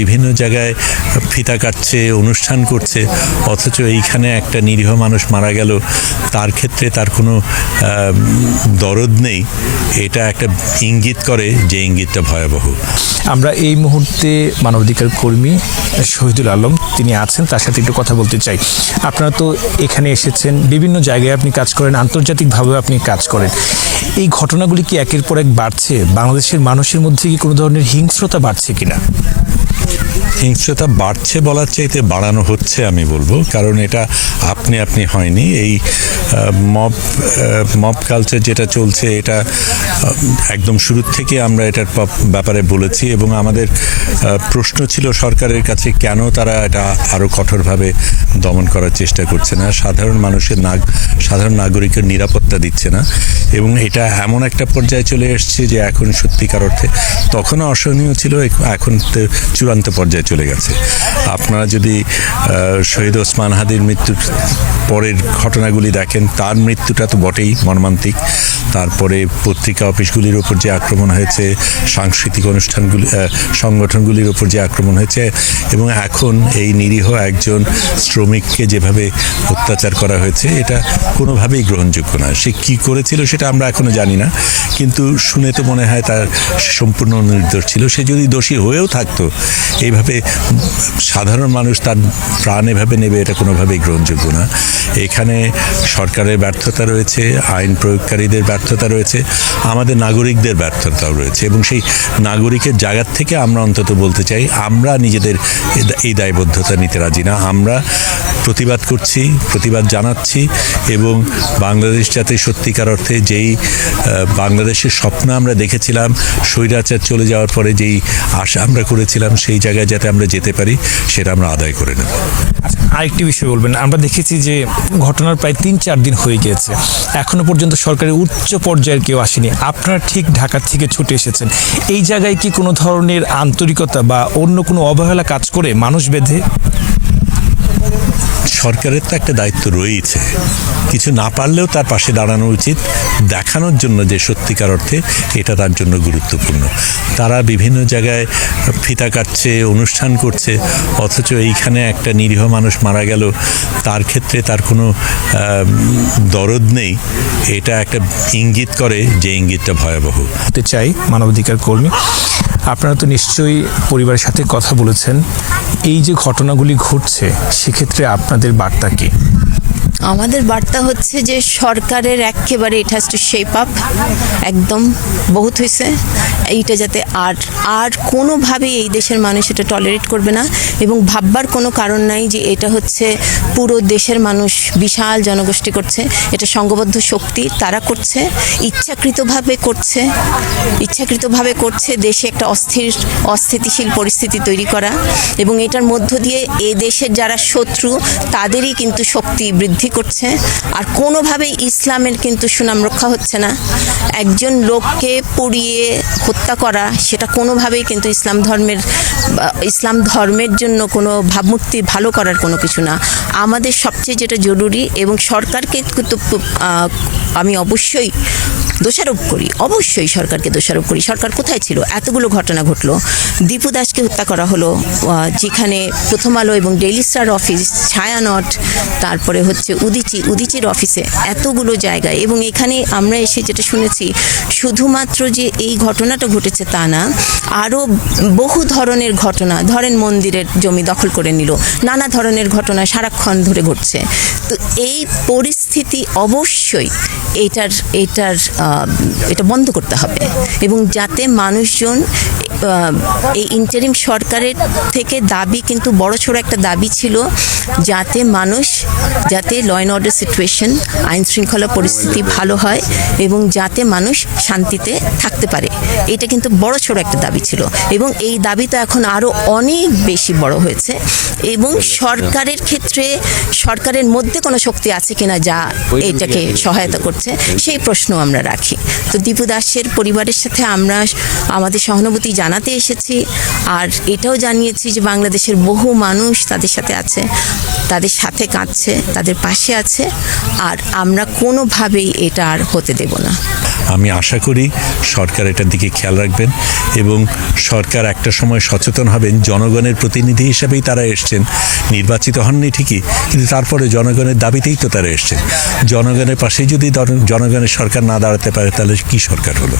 বিভিন্ন জায়গায় ফিতা কাটছে, অনুষ্ঠান করছে, অথচ এইখানে একটা নিরীহ মানুষ মারা গেল। তার ক্ষেত্রে তার কোনো দরদ নেই। এটা একটা ইঙ্গিত করে যে ইঙ্গিতটা ভয়াবহ। আমরা এই মুহূর্তে মানবাধিকার কর্মী শহীদুল আলম, তিনি আছেন, তার সাথে একটু কথা বলতে চাই। আপনারা তো এখানে এসেছেন, বিভিন্ন জায়গায় আপনি কাজ করেন, আন্তর্জাতিকভাবে আপনি কাজ করেন। এই ঘটনাগুলি কি একের পর এক বাড়ছে? বাংলাদেশের মানুষের মধ্যে কি কোনো ধরনের হিংস্রতা বাড়ছে কিনা? হিংস্রতা বাড়ছে বলার চাইতে বাড়ানো হচ্ছে আমি বলব। কারণ এটা আপনি আপনি হয়নি। এই মব মব কালচার যেটা চলছে, এটা একদম শুরুর থেকে আমরা এটার ব্যাপারে বলেছি এবং আমাদের প্রশ্ন ছিল সরকারের কাছে কেন তারা এটা আরও কঠোরভাবে দমন করার চেষ্টা করছে না। সাধারণ মানুষের নাগ, সাধারণ নাগরিকের নিরাপত্তা দিচ্ছে না। এবং এটা এমন একটা পর্যায়ে চলে এসছে যে এখন সত্যিকার অর্থে তখনও অসহনীয় ছিল, এখন চূড়ান্ত পর্যায়ে চলে গেছে। আপনারা যদি শহীদ ওসমান হাদির মৃত্যুর পরের ঘটনাগুলি দেখেন, তার মৃত্যুটা তো বটেই মর্মান্তিক। তারপরে পত্রিকা অফিসগুলির ওপর যে আক্রমণ হয়েছে, সাংস্কৃতিক অনুষ্ঠানগুলি সংগঠনগুলির ওপর যে আক্রমণ হয়েছে, এবং এখন এই নিরীহ একজন শ্রমিককে যেভাবে অত্যাচার করা হয়েছে, এটা কোনোভাবেই গ্রহণযোগ্য না। সে কি করেছিল সেটা আমরা এখনও জানি না, কিন্তু শুনে তো মনে হয় তার সম্পূর্ণ নির্দোষ ছিল। সে যদি দোষী হয়েও থাকতো, এইভাবে সাধারণ মানুষ তার প্রাণ এভাবে নেবে, এটা কোনোভাবেই গ্রহণযোগ্য না। এখানে সরকারের ব্যর্থতা রয়েছে, আইন প্রয়োগকারীদের ব্যর্থতা রয়েছে, আমাদের নাগরিকদের ব্যর্থতাও রয়েছে এবং সেই নাগরিকের জায়গার থেকে আমরা অন্তত বলতে চাই, আমরা নিজেদের এই দায়বদ্ধতা নিতে রাজি না। আমরা প্রতিবাদ করছি, প্রতিবাদ জানাচ্ছি এবং বাংলাদেশ যাতে সত্যিকার অর্থে যেই বাংলাদেশের স্বপ্ন আমরা দেখেছিলাম, স্বৈরাচার চলে যাওয়ার পরে যেই আশা আমরা করেছিলাম, সেই জায়গায় যাতে আমরা যেতে পারি সেটা আমরা আদায় করে নেব। আচ্ছা, আরেকটি বিষয় বলবেন আমরা দেখেছি যে ঘটনার প্রায় তিন চার দিন হয়ে গিয়েছে। এখনও পর্যন্ত সরকারের উচ্চ পর্যায়ের কেউ আসেনি। আপনারা ঠিক ঢাকা থেকে ছুটে এসেছেন। এই জায়গায় কি কোনো ধরনের আন্তরিকতা বা অন্য কোনো অবহেলা কাজ করে মানুষ বেঁধে? সরকারের তো একটা দায়িত্ব রয়েছে কিছু না পারলেও তার পাশে দাঁড়ানো উচিত। দেখানোর জন্য যে সত্যিকার অর্থে এটা তার জন্য গুরুত্বপূর্ণ। তারা বিভিন্ন জায়গায় ফিতা কাটছে, অনুষ্ঠান করছে, অথচ এইখানে একটা নিরীহ মানুষ মারা গেল, তার ক্ষেত্রে তার কোনো দরদ নেই। এটা একটা ইঙ্গিত করে যে ইঙ্গিতটা ভয়াবহ। হতে চাই মানবাধিকার কর্মী, আপনারা তো নিশ্চয়ই পরিবারের সাথে কথা বলেছেন। এই যে ঘটনাগুলি ঘটছে, সেক্ষেত্রে আপনাদের বার্তা কি? আমাদের বার্তা হচ্ছে যে সরকারের একেবারে it has to shape up একদম বহুত হয়েছে এইটা যাতে আর আর কোনোভাবেই এই দেশের মানুষ এটা টলারেট করবে না। এবং ভাববার কোনো কারণ নাই যে এটা হচ্ছে পুরো দেশের মানুষ বিশাল জনগোষ্ঠী করছে। এটা সংঘবদ্ধ শক্তি, তারা করছে, ইচ্ছাকৃতভাবে করছে। ইচ্ছাকৃতভাবে করছে দেশে একটা অস্থির, অস্থিতিশীল পরিস্থিতি তৈরি করা। এবং এটার মধ্য দিয়ে এ দেশের যারা শত্রু, তাদেরই কিন্তু শক্তি বৃদ্ধি করছে। আর কোনোভাবেই ইসলামের কিন্তু সুনাম রক্ষা হচ্ছে না। একজন লোককে পুড়িয়ে হত্যা করা, সেটা কোনোভাবেই কিন্তু ইসলাম ধর্মের ইসলাম ধর্মের জন্য কোনো ভাবমূর্তি ভালো করার কোনো কিছু না। আমাদের সবচেয়ে যেটা জরুরি এবং সরকারকে কিন্তু আমি অবশ্যই দোষারোপ করি। অবশ্যই সরকারকে দোষারোপ করি। সরকার কোথায় ছিল? এতগুলো ঘটনা ঘটলো। দীপু দাসকে হত্যা করা হলো। যেখানে প্রথম আলো এবং ডেইলি স্টার অফিস, ছায়ানট, তারপরে হচ্ছে উদিচি, উদিচির অফিসে এতগুলো জায়গায়। এবং এখানে আমরা এসে যেটা শুনেছি, শুধুমাত্র যে এই ঘটনাটা ঘটেছে তা না আরও বহু ধরনের ঘটনা। ধরেন মন্দিরের জমি দখল করে নিল। নানা ধরনের ঘটনা সারাক্ষণ ধরে ঘটছে। তো এই পরিস্থিতি অবশ্যই এটার এটার এটা বন্ধ করতে হবে। এবং যাতে মানুষজন এই ইন্টারিম সরকারের থেকে দাবি কিন্তু বড় ছোড়ো একটা দাবি ছিল, যাতে মানুষ, যাতে ল অ্যান্ড অর্ডার সিচুয়েশন আইন শৃঙ্খলা পরিস্থিতি ভালো হয় এবং যাতে মানুষ শান্তিতে থাকতে পারে। এটা কিন্তু বড় ছোট একটা দাবি ছিল। এবং এই দাবি তো এখন আরও অনেক বেশি বড় হয়েছে। এবং সরকারের ক্ষেত্রে সরকারের মধ্যে কোনো শক্তি আছে কিনা যা এটাকে সহায়তা করছে, সেই প্রশ্ন আমরা রাখি। তো দীপু দাসের পরিবারের সাথে আমরা আমাদের সহানুভূতি জানাতে এসেছি। আর এটাও জানিয়েছি যে বাংলাদেশের বহু মানুষ তাদের সাথে আছে, তাদের সাথে কাঁদছে, তাদের পাশে আছে। আর আমরা কোনোভাবেই এটা আর হতে দেব না। আমি আশা করি সরকার এটার দিকে খেয়াল রাখবেন এবং সরকার একটা সময় সচেতন হবেন, জনগণের প্রতিনিধি হিসেবেই তারা এসছেন। নির্বাচিত হননি ঠিকই, কিন্তু তারপরে জনগণের দাবিতেই তো তারা এসছেন। জনগণের পাশে যদি জনগণের সরকার না দাঁড়াতে পারে, তাহলে কি সরকার হলো?